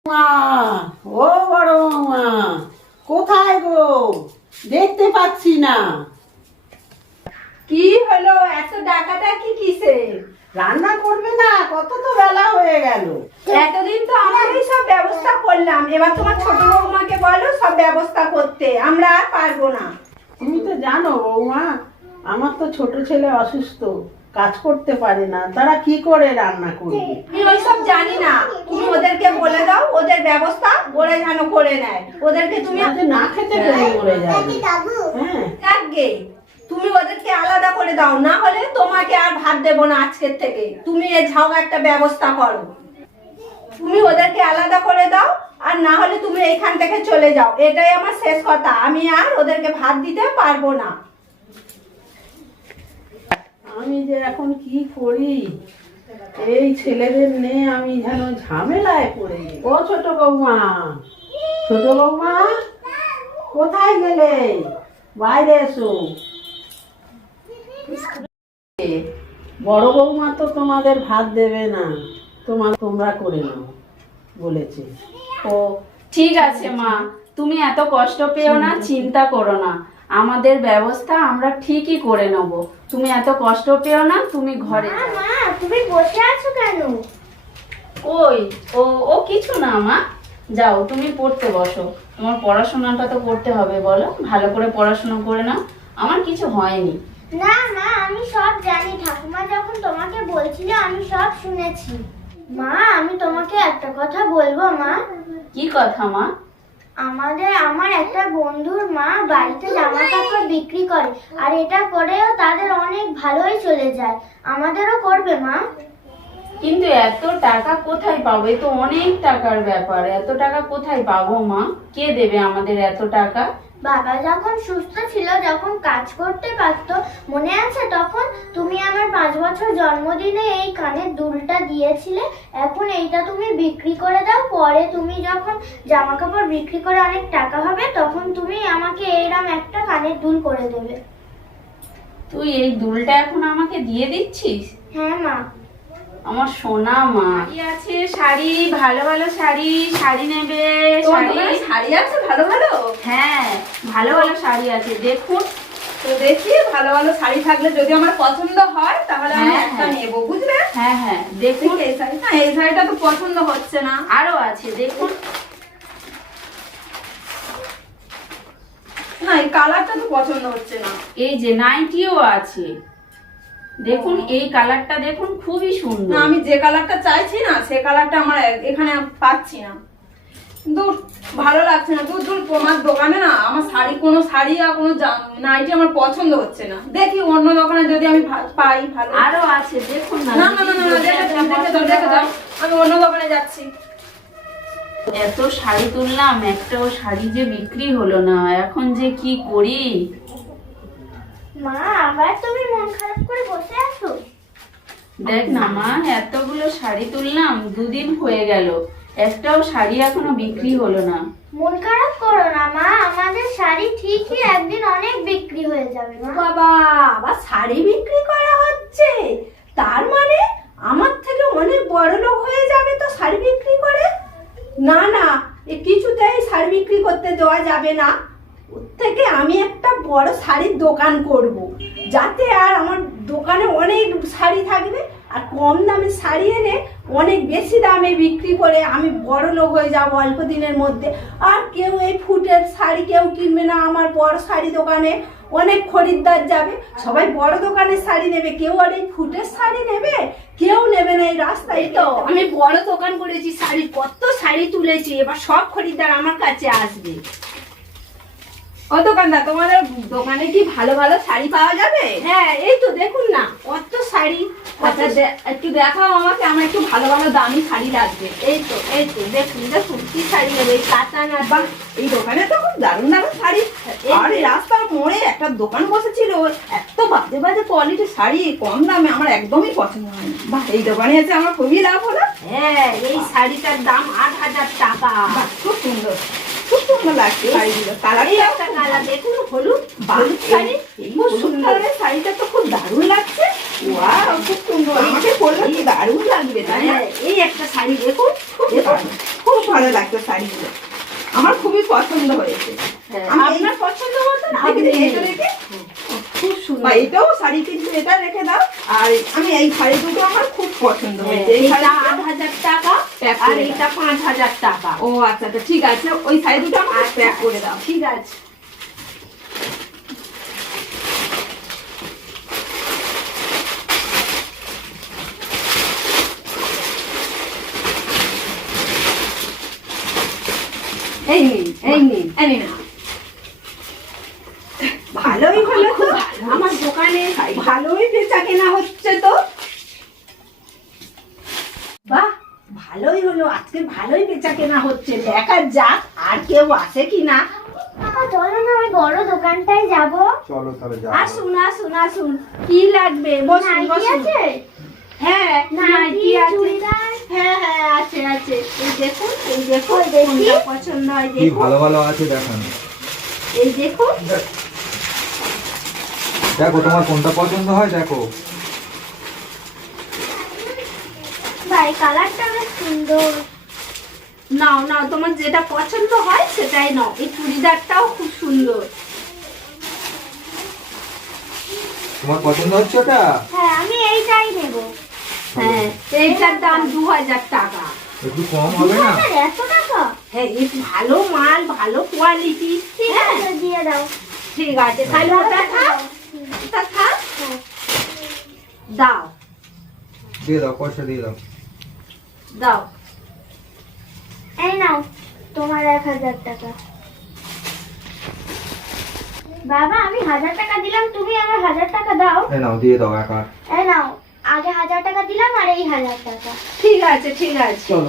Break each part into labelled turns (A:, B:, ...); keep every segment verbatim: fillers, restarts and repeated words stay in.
A: মা, ও বড় মা, কোথায় গো? দেখতে পাচ্ছি না।
B: কি হলো? এত ডাকাডাকি কিসে?
A: রান্না করবে না? কত তো বেলা হয়ে গেল।
B: এতদিন তো আমরাই সব ব্যবস্থা করলাম, এবার তোমার ছোট বৌমাকে বলো সব ব্যবস্থা করতে, আমরা আর পারবো না।
A: তুমি তো জানো বৌমা, আমার তো ছোট ছেলে অসুস্থ, কাজ করতে পারে না, তারা কি করে রান্না করবে?
B: আমি ওইসব জানি না, তুমি ওদেরকে বলে দাও ওদের ব্যবস্থা ওরা যেন করে নেয়। ওদেরকে তুমি
A: আজ না খেতে পেরে মরে যাবে। হ্যাঁ,
B: থাকবে, তুমি ওদেরকে আলাদা করে দাও, না হলে তোমাকে আর ভাত দেবো না আজকের থেকে। তুমি এ ঝাউ একটা ব্যবস্থা করো, তুমি ওদেরকে আলাদা করে দাও, আর না হলে তুমি এইখান থেকে চলে যাও। এটাই আমার শেষ কথা, আমি আর ওদেরকে ভাত দিতে পারবো না।
A: আমি যে এখন কি করি, এই ছেলেদের নিয়ে আমি যেন ঝামেলায় পড়ে গেছি। ও ছোট বৌমা, ছোট বৌমা, কোথায় গেলে? বাইরে এসো। বড় বৌমা তো তোমাদের ভাত দেবে না, তোমার তোমরা করে নাও বলেছে।
C: ও ঠিক আছে মা, তুমি এত কষ্ট পেও না, চিন্তা করো না, আমাদের ব্যবস্থা আমরা ঠিকই করে নেব। তুমি এত কষ্ট পেও না, তুমি ঘরে যাও।
D: মা, তুমি বসে আছো কেন?
C: ওই ও ও কিছু না মা, যাও তুমি পড়তে বসো, তোমার পড়াশোনাটা তো করতে হবে, বলো ভালো করে পড়াশোনা করে নাও। আমার কিছু হয়নি।
D: না মা, আমি সব জানি, ঠাকুমা যখন তোমাকে বলছিল আমি সব শুনেছি। মা, আমি তোমাকে একটা কথা বলবো মা।
C: কি কথা মা?
D: আমাদের আমার একটা বন্ধুর মা বাড়িতে জামা কাপড় বিক্রি করে, আর এটা করেও তাদের অনেক ভালোই চলে যায়। আমাদেরও করবে মা?
C: কিন্তু এত টাকা কোথায় পাবো? এ তো অনেক টাকার ব্যাপার, এত টাকা কোথায় পাবো মা? কে দেবে আমাদের এত টাকা?
D: বাবা যখন সুস্থ ছিল, যখন কাজ করতে পারতো, মনে আছে তখন তুমি আমার পাঁচ বছর জন্মদিনে এই কানের দুলটা দিয়েছিলে। এখন এইটা তুমি বিক্রি করে দাও, পরে তুমি যখন জামা কাপড় বিক্রি করে অনেক টাকা হবে, তখন তুমি আমাকে এইরকম একটা কানের দুল করে দেবে।
C: তুই এই দুলটা এখন আমাকে দিয়ে দিচ্ছিস?
D: হ্যাঁ মা।
C: আমার সোনা মা, কি আছে শাড়ি, ভালো ভালো শাড়ি, শাড়ি নেবে? শাড়ি
B: শাড়ি আছে ভালো ভালো?
C: হ্যাঁ, ভালো ভালো শাড়ি আছে, দেখুন
B: তো দেখি, ভালো ভালো শাড়ি থাকলে যদি আমার পছন্দ হয় তাহলে আমি
C: হ্যাঁ,
B: একটা
C: হ্যাঁ।
B: নেবো, বুঝলে?
C: হ্যাঁ হ্যাঁ দেখুন।
B: এই শাড়ি না, এই শাড়িটা তো পছন্দ হচ্ছে না।
C: আরো আছে দেখুন।
B: না, এই কালারটা তো পছন্দ হচ্ছে না।
C: এই যে নাইটিও আছে, দেখুন এই কালারটা দেখুন, খুবই
B: না,
C: সুন্দর।
B: আমি যে কালারটা চাইছি না সে কালারটা আমার এখানে পাচ্ছি না। দূর, ভালো লাগছে না। দূর দূর, তোমার দোকানে না আমার শাড়ি, কোনো শাড়ি আর কোনো নাইটি আমার পছন্দ হচ্ছে না। দেখি অন্য দোকানে যদি আমি ভা- পাই ভালো।
C: আরো আছে দেখুন না।
B: না না না না, দেখে দাও, দেখে দাও, দেখে দাও। আমি অন্য দোকানে যাচ্ছি।
C: এত শাড়ি তুললাম, একটাও শাড়ি যে বিক্রি হলো না, এখন যে কি করি।
D: মা, আবার তুমি মন খারাপ করে বসে আছো?
C: দেখ না মা, এতগুলো শাড়ি তুললাম, দুদিন হয়ে গেল, একটাও শাড়ি এখনো বিক্রি হলো না।
D: মন খারাপ করো না মা, আমাদের শাড়ি ঠিকই একদিন অনেক বিক্রি হয়ে যাবে মা।
B: বাবা, আবার শাড়ি বিক্রি করা হচ্ছে? তার মানে আমার থেকে অনেক বড় লোক হয়ে যাবে তো শাড়ি বিক্রি করে? না না, এ কিছুতেই শাড়ি বিক্রি করতে দেওয়া যাবে না। ওর থেকে আমি একটা বড় শাড়ির দোকান করব, যাতে আর আমার দোকানে অনেক শাড়ি থাকবে, আর কম দামে শাড়ি এনে অনেক বেশি দামে বিক্রি করে আমি বড় লোক হয়ে যাব অল্প দিনের মধ্যে। আর কেউ এই ফুটের শাড়ি কেউ কিনবে না আমার বড় শাড়ি দোকানে, অনেক খরিদ্দার যাবে, সবাই বড় দোকানের শাড়ি নেবে, কেউ আর এই ফুটের শাড়ি নেবে? কেউ নেবে না। এই রাস্তায় তো আমি বড় দোকান করেছি, শাড়ি কত শাড়ি তুলেছি, এবার সব খরিদ্দার আমার কাছে আসবে। ও দোকানদার, তোমাদের দোকানে কি ভালো ভালো শাড়ি পাওয়া যাবে? হ্যাঁ, এই তো দেখুন না কত শাড়ি। আচ্ছা, একটু দেখাও আমাকে, আমার একটু ভালো ভালো দামি শাড়ি লাগবে। এই তো এই তো দেখুন দেখুন, কি শাড়ি নেবে? এই কাতান আর বাহ, এই দোকানে তো খুব দারুণ দারুণ শাড়ি। আর এই রাস্তার মোড়ে একটা দোকান বসেছিল, এত বাজে বাজে কোয়ালিটির শাড়ি কম দামে, আমার একদমই পছন্দ হয়নি। বাহ, এই দোকানে আছে আমার খুবই লাভ হলো। হ্যাঁ, এই শাড়িটার দাম আট হাজার টাকা। খুব সুন্দর, খুব সুন্দর লাগছে শাড়িগুলো। কালার একটা কালার দেখুন, হলুদ হলুদ শাড়ি, খুব সুন্দর। শাড়িটা তো খুব দারুণ লাগছে। ওয়াও, খুব সুন্দর, আমাকে পরলে কি দারুণ লাগবে। তাই না? এই একটা শাড়ি দেখুন, খুব খুব ভালো লাগতো শাড়িগুলো, আমার খুবই পছন্দ হয়েছে।
A: হ্যাঁ,
B: আমি এই-
C: আপনার পছন্দ মতো না
B: দেখি, দেখি, এটা রেখে।
C: খুব সুন্দর।
B: বা এটাও শাড়ি কিন্তু এটা রেখে দাও। আর আমি এই শাড়ি দুটো আমার খুব পছন্দ হয়েছে। এই
C: এটা
B: শাড়ি
C: আট হাজার টাকা
B: প্যাক
C: আর
B: করে দাও।
C: এটা পাঁচ হাজার টাকা।
B: ও আচ্ছা আচ্ছা ঠিক আছে, ওই শাড়ি দুটো আমার প্যাক করে দাও।
C: ঠিক আছে।
B: এই নিন, এই নিন, এই নিন। ভালোই হলো তো,
C: আমার দোকানে
B: ভালোই বেচা কেনা হচ্ছে তো।
C: বাহ, ভালোই হলো, আজকে ভালোই বেচা কেনা হচ্ছে। দেখা যাক আর কেউ আসে কিনা।
D: বাবা চলো না ওই বড় দোকানটায় যাবো।
E: চলো তাহলে যাও।
C: আসুন আসুন আসুন, কি লাগবে? বসুন
D: নাইটি
C: বসুন।
D: আছে?
C: হ্যাঁ
D: নাইটি,
C: নাইটি আছে।
D: চুড়িদার?
C: হ্যাঁ হ্যাঁ আছে আছে। এই দেখুন, এই দেখুন,
D: ওই দেখি।
C: কোনটা পছন্দ হয়
E: কি
C: দেখুন।
E: ভালো ভালো আছে দেখান।
C: এই দেখুন।
E: দেখো তোমার কোনটা পছন্দ হয় দেখো।
D: ভাই কালারটা বেশ সুন্দর।
C: নাও নাও, তোমার যেটা পছন্দ হয় সেটাই নাও। এই চুড়িদারটাও খুব সুন্দর।
E: তোমার পছন্দ হচ্ছে ওটা?
D: হ্যাঁ আমি এইটাই নেব।
C: হ্যাঁ, এইটার দাম দু হাজার টাকা।
E: একটু কম হবে না?
D: তোমার এত টাকা?
C: হ্যাঁ, এই ভালো মাল, ভালো কোয়ালিটি।
D: ঠিক আছে দিয়ে দাও।
C: ঠিক আছে, তাহলে ওটা থাক, ওটা থাক।
D: হ্যাঁ।
C: দাও
E: দিয়ে দাও, পয়সা দিয়ে দাও।
C: দাও।
D: এই নাও তোমার এক হাজার টাকা। বাবা আমি হাজার টাকা দিলাম, তুমি আমার হাজার টাকা দাও।
E: এই নাও দিয়ে দাও এক আর।
D: এই নাও আগে হাজার টাকা দিলাম আর এই হাজার টাকা।
C: ঠিক আছে ঠিক আছে।
E: চলো।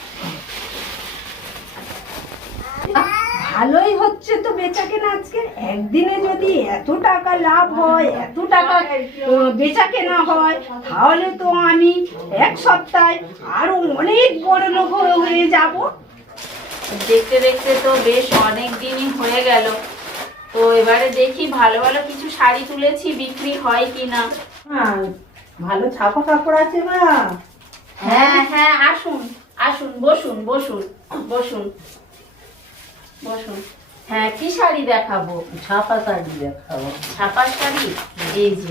C: ভালোই হচ্ছে তো বেচা কেনা আজকে। একদিনে যদি এত টাকা লাভ হয়, এত টাকা আহ, বেচা কেনা হয়, তাহলে তো আমি এক সপ্তাহে আরো অনেক বড় লোক হয়ে- হয়ে যাব।
F: দেখতে দেখতে তো বেশ অনেক দিনই হয়ে গেল। তো এবারে দেখি ভালো ভালো কিছু শাড়ি তুলেছি, বিক্রি হয় কিনা।
A: হ্যাঁ, ভালো ছাপা কাপড় আছে মা।
F: হ্যাঁ হ্যাঁ আসুন আসুন, বসুন বসুন বসুন বসুন। হ্যাঁ, কি শাড়ি দেখাবো?
A: ছাপা শাড়ি দেখাবো।
F: ছাপা শাড়ি, এই যে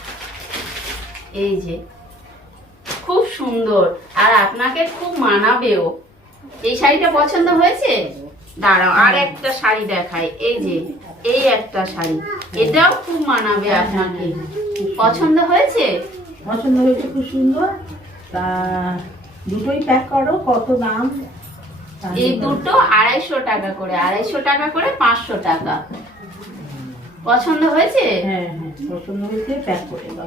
F: এই যে খুব সুন্দর, আর আপনাকে খুব মানাবেও। এই শাড়িটা পছন্দ হয়েছে? দাঁড়াও আর একটা শাড়ি দেখাই। এই যে এই একটা শাড়ি, এটাও খুব মানাবে আপনাকে। পছন্দ হয়েছে?
A: পছন্দ হয়েছে, খুব সুন্দর। তা দুটোই প্যাক করো, কত দাম?
F: এই দুটো আড়াইশো টাকা করে, আড়াইশো টাকা করে পাঁচশো টাকা। পছন্দ হয়েছে?
A: হ্যাঁ হ্যাঁ, পছন্দ হয়েছে, প্যাক করে দাও।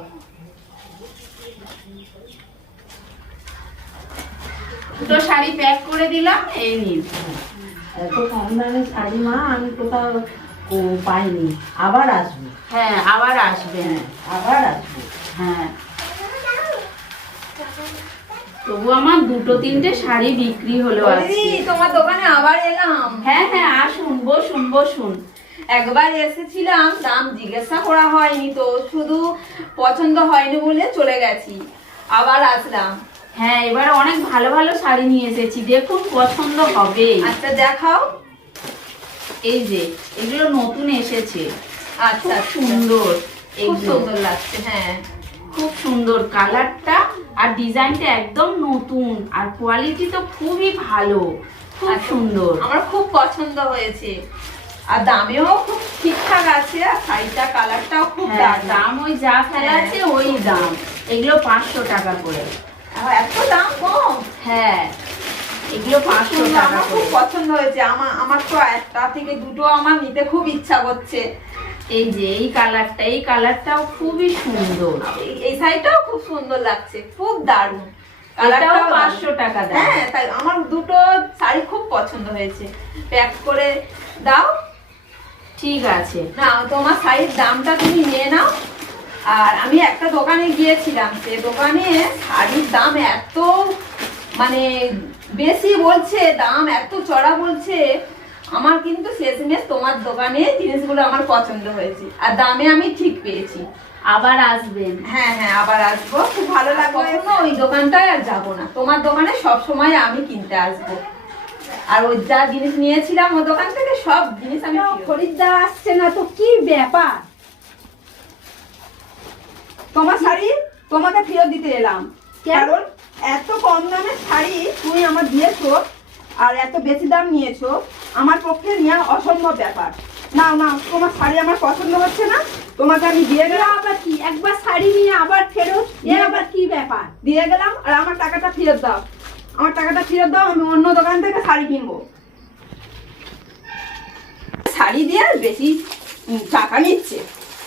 F: দুটো শাড়ি প্যাক করে দিলাম, এই নিন।
A: এত কম দামের শাড়ি মা আমি কোথাও ও, পাইনি। আবার আসবো।
F: হ্যাঁ আবার আসবেন।
A: হ্যাঁ, আবার আসবো।
F: হ্যাঁ, তবু আমার দুটো তিনটে শাড়ি বিক্রি হলো
B: দিদি
F: আজকে।
B: তোমার দোকানে আবার এলাম।
F: হ্যাঁ হ্যাঁ আসুন, বসুন বসুন।
B: একবার এসেছিলাম, দাম জিজ্ঞাসা করা হয়নি তো, শুধু পছন্দ হয়নি বলে চলে গেছি। আবার আসলাম।
F: হ্যাঁ, এবার অনেক ভালো ভালো শাড়ি নিয়ে এসেছি, দেখুন পছন্দ হবে।
B: আচ্ছা দেখাও।
F: এই যে এগুলো নতুন এসেছে,
B: আচ্ছা
F: খুব সুন্দর।
B: খুব
F: এগুলো
B: সুন্দর লাগছে। হ্যাঁ
F: খুব সুন্দর কালারটা, আর ডিজাইনটা একদম নতুন, আর কোয়ালিটি তো খুবই ভালো, খুব সুন্দর।
B: আমার খুব পছন্দ হয়েছে, আর দামেও খুব ঠিকঠাক আছে, আর শাড়িটা কালারটাও খুব
F: হ্যাঁ,
B: দারুণ।
F: দাম ওই যা ফেলা আছে ওই দাম। এগুলো পাঁচশো টাকা করে।
B: আর এত দাম কম?
F: হ্যাঁ, এগুলো পাঁচশো
B: সুন্দর,
F: টাকা
B: আমার খুব
F: করে।
B: পছন্দ হয়েছে। আমার আমার তো একটা থেকে দুটো আমার নিতে খুব ইচ্ছা করছে।
F: এই যে এই কালারটা, এই কালারটাও খুবই সুন্দর।
B: এই- এই শাড়িটাও খুব সুন্দর লাগছে, খুব দারুণ।
F: এটাও
B: কালারটাও
F: পাঁচশো টাকা দাম।
B: হ্যাঁ, তাই আমার দুটো শাড়ি খুব পছন্দ হয়েছে। প্যাক করে দাও।
F: ঠিক আছে।
B: না তোমার শাড়ির দামটা তুমি নিয়ে নাও। আর আমি একটা দোকানে গিয়েছিলাম, সে দোকানে শাড়ির দাম এত মানে বেশি বলছে, দাম এত চড়া বলছে। আমার কিন্তু শেষমেশ তোমার দোকানে জিনিসগুলো আমার পছন্দ হয়েছে, আর দামে আমি ঠিক পেয়েছি।
F: আবার আসবেন।
B: হ্যাঁ হ্যাঁ আবার আসবো, খুব ভালো লাগবে। কখনো ওই দোকানটায় আর যাবো না, তোমার দোকানে সব সময় আমি কিনতে আসবো।
C: আর ওই যা জিনিস নিয়েছিলাম ও দোকান থেকে সব জিনিস আমি খরিদ্দার আসছে না তো কি ব্যাপার। তোমার শাড়ি তোমাকে ফেরত দিতে এলাম, কারণ এত কম দামের শাড়ি তুমি আমার দিয়েছো আর এত বেশি দাম নিয়েছো, আমার পক্ষে নেওয়া অসম্ভব ব্যাপার। না না, তোমার শাড়ি আমার পছন্দ হচ্ছে না, তোমাকে আমি দিয়ে গেলাম। আবার কি একবার শাড়ি নিয়ে আবার ফেরত, এ আবার কি ব্যাপার? দিয়ে গেলাম আর আমার টাকাটা ফেরত দাও, আমার টাকাটা ফেরত দাও, আমি অন্য দোকান থেকে শাড়ি কিনবো। শাড়ি দিয়ে বেশি উম, টাকা নিচ্ছে।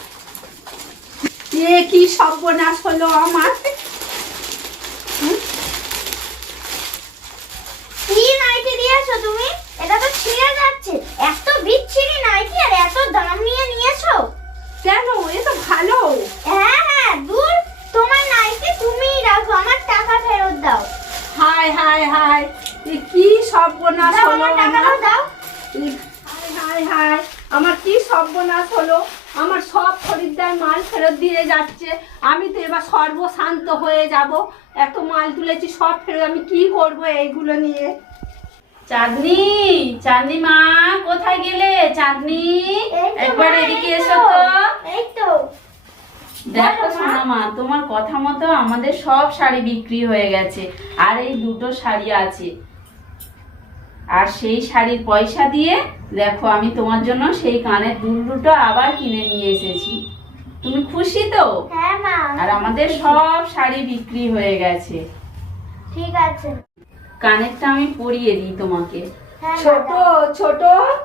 C: এ কি সর্বনাশ হলো আমার।
D: কি নাইটি দিয়েছো তুমি? এটা তো ছিঁড়ে যাচ্ছে। এত বিচ্ছিরি নাইটি আর এত দাম নিয়ে নিয়েছো?
C: কেন, এ তো ভালো।
D: হ্যাঁ হ্যাঁ, দূর, তোমার নাইটি তুমিই রাখো, আমার টাকা ফেরত দাও।
C: হায় হায় হায়, এ কি সর্বনাশ
D: দাও,
C: হলো
D: আমার টাকাটা
C: আমার।
D: দাও।
C: এ হায় হায় হায়, আমার কি সর্বনাশ হলো। আমার সব খরিদ্দার মাল ফেরত দিয়ে যাচ্ছে, আমি তো এবার সর্বশান্ত হয়ে যাব। এত মাল তুলেছি সব ফেরত, আমি কি করব এইগুলো নিয়ে।
F: চাঁদনি, চাঁদনি মা কোথায় গেলে? চাঁদনি,
D: এই তো
F: একবার
D: মা,
F: এদিকে
D: এই
F: এসো
D: তো,
F: তো।
D: এই তো।
F: দেখো
D: বলো মা।
F: সোনা মা, তোমার কথা মতো আমাদের সব শাড়ি বিক্রি হয়ে গেছে, আর এই দুটো শাড়ি আছে। আর সেই শাড়ির পয়সা দিয়ে দেখো আমি তোমার জন্য সেই কানের দুল দুটো আবার কিনে নিয়ে এসেছি। তুমি খুশি তো?
D: হ্যাঁ মা।
F: আর আমাদের সব শাড়ি বিক্রি হয়ে গেছে।
D: ঠিক আছে।
F: কানেরটা আমি পরিয়ে দিই তোমাকে।
D: হ্যাঁ মা,
C: ছোট
D: দাও।
C: ছোট,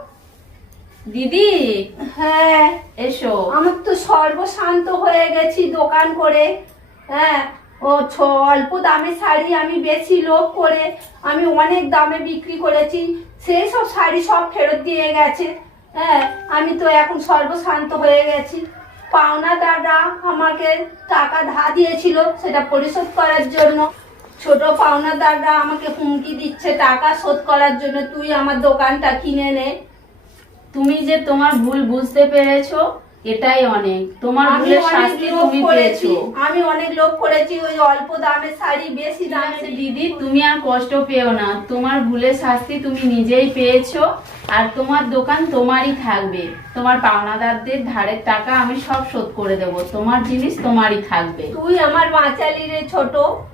F: দিদি
C: হ্যাঁ
F: এসো।
C: আমার তো সর্বশান্ত হয়ে গেছি দোকান করে। হ্যাঁ, ও ছ- অল্প দামে শাড়ি আমি বেশি লোভ করে আমি অনেক দামে বিক্রি করেছি, সেই সব শাড়ি সব ফেরত দিয়ে গেছে। হ্যাঁ, আমি তো এখন সর্বশান্ত হয়ে গেছি। পাওনাদাররা আমাকে টাকা ধার দিয়েছিল সেটা পরিশোধ করার জন্য। ছোট পাওনাদাররা আমাকে হুমকি দিচ্ছে টাকা শোধ করার জন্য, তুই আমার দোকানটা কিনে নে।
F: তুমি যে তোমার ভুল বুঝতে পেরেছো, এটাই অনেক। তোমার
C: আমি
F: ভুলের
C: অনেক
F: শাস্তি
C: লোভ
F: তুমি
C: করেছি,
F: পেয়েছো।
C: আমি অনেক লোভ করেছি ওই অল্প দামের শাড়ি বেশি দামে।
F: আচ্ছা দিদি, তুমি আর কষ্ট পেও না, তোমার ভুলের শাস্তি তুমি নিজেই পেয়েছো। আর তোমার দোকান তোমারই থাকবে। তোমার পাওনাদারদের ধারের টাকা আমি সব শোধ করে দেবো, তোমার জিনিস তোমারই থাকবে।
C: তুই আমার বাঁচালি রে ছোট।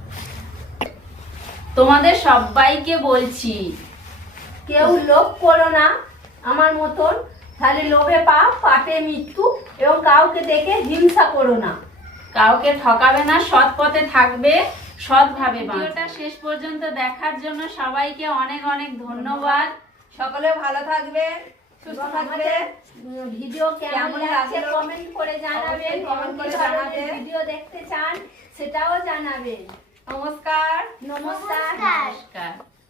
F: তোমাদের সবাইকে বলছি,
C: কেউ লোভ করো না আমার মতন, তাহলে লোভে পাপ, পাপে মৃত্যু, এবং কাউকে দেখে হিংসা করো না।
F: কাউকে ঠকাবে না, সৎ পথে থাকবে, সৎভাবে। ভিডিওটা শেষ পর্যন্ত দেখার জন্য সবাইকে অনেক অনেক ধন্যবাদ।
C: সকলে ভালো থাকবে, সুস্থ থাকবে। ভিডিও কেমন লাগছে কমেন্ট করে জানাবেন, কমেন্ট করে জানাবেন। ভিডিও দেখতে চান সেটাও জানাবেন। নমস্কার নমস্কার।
D: নমস্কার।
F: নমস্কার।